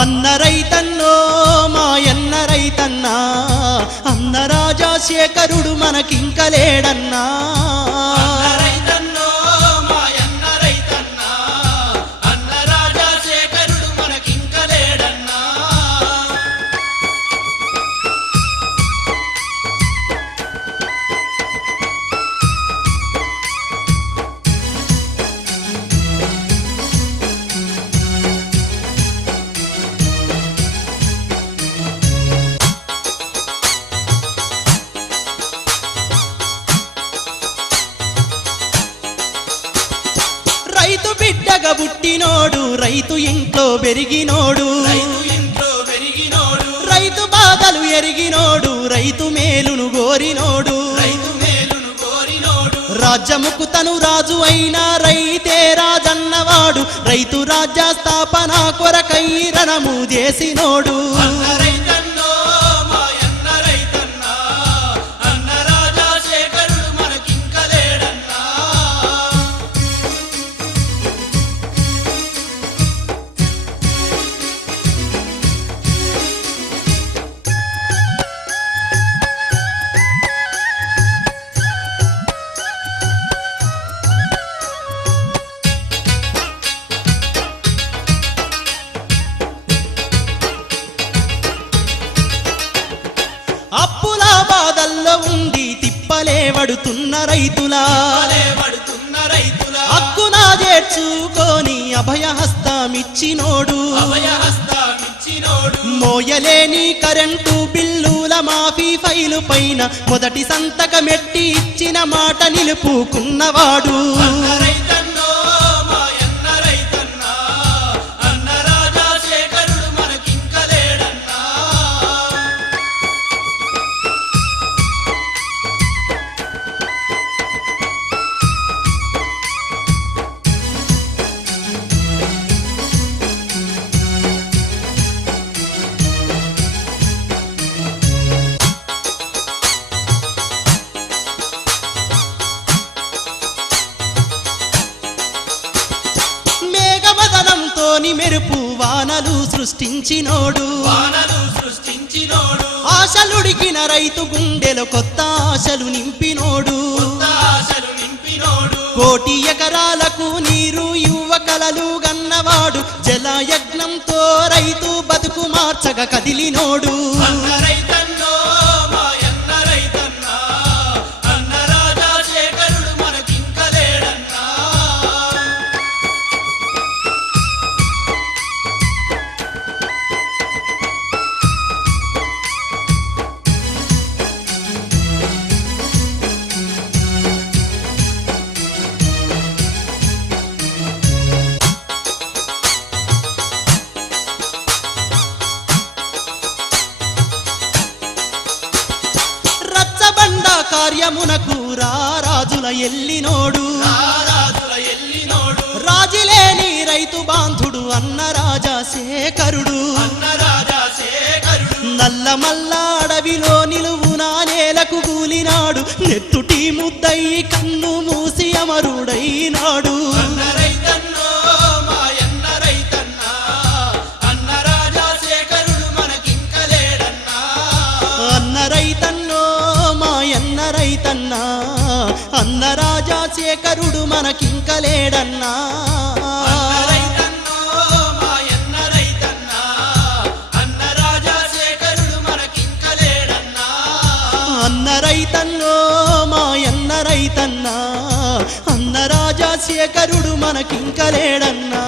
అన్న రైతన్నో మాయన్న రైతన్నా, అన్న రాజశేఖరుడు మనకింక లేడన్నా. రైతు బిడ్డగా పుట్టినోడు, రైతు ఇంట్లో పెరిగినోడు, రైతు బాధలు ఎరిగినోడు, రైతు మేలును గోరినోడు, రాజ్యముకు తను రాజు అయినా రైతే రాజన్నవాడు, రైతు రాజ్య స్థాపన కొరకై రణము చేసినోడు. అప్పుల బాధల్లో ఉండి తిప్పలే పడుతున్న రైతులా, హక్కున చేర్చుకొని అభయహస్తమిచ్చినోడు, మోయలేని కరెంటు బిల్లుల మాఫీ ఫైలు పైన మొదటి సంతకమెట్టి ఇచ్చిన మాట నిలుపుకున్నవాడు. మెరుపు వానలు సృష్టించినోడు, ఆశలుడికిన రైతు గుండెలో కొత్త ఆశలు నింపినోడు, కోటి ఎకరాలకు నీరు యువకలలు గన్నవాడు, జలయజ్ఞంతో రైతు బతుకు మార్చగా కదిలినోడు. కార్యమునకు రాజుల ఎల్లినోడు, రాజులేని రైతు బాంధుడు అన్న రాజశేఖరుడు, నల్లమల్ల అడవిలో నిలువునా నేలకు కూలినాడు, నెత్తుటి ముద్దయి కన్ను మూసి అమరుడైనాడు. అన్న రాజశేఖరుడు మనకింక లేడన్నా. అన్న రైతన్నో మాయన్న రైతన్నా, అన్న రాజశేఖరుడు మనకింక లేడన్నా.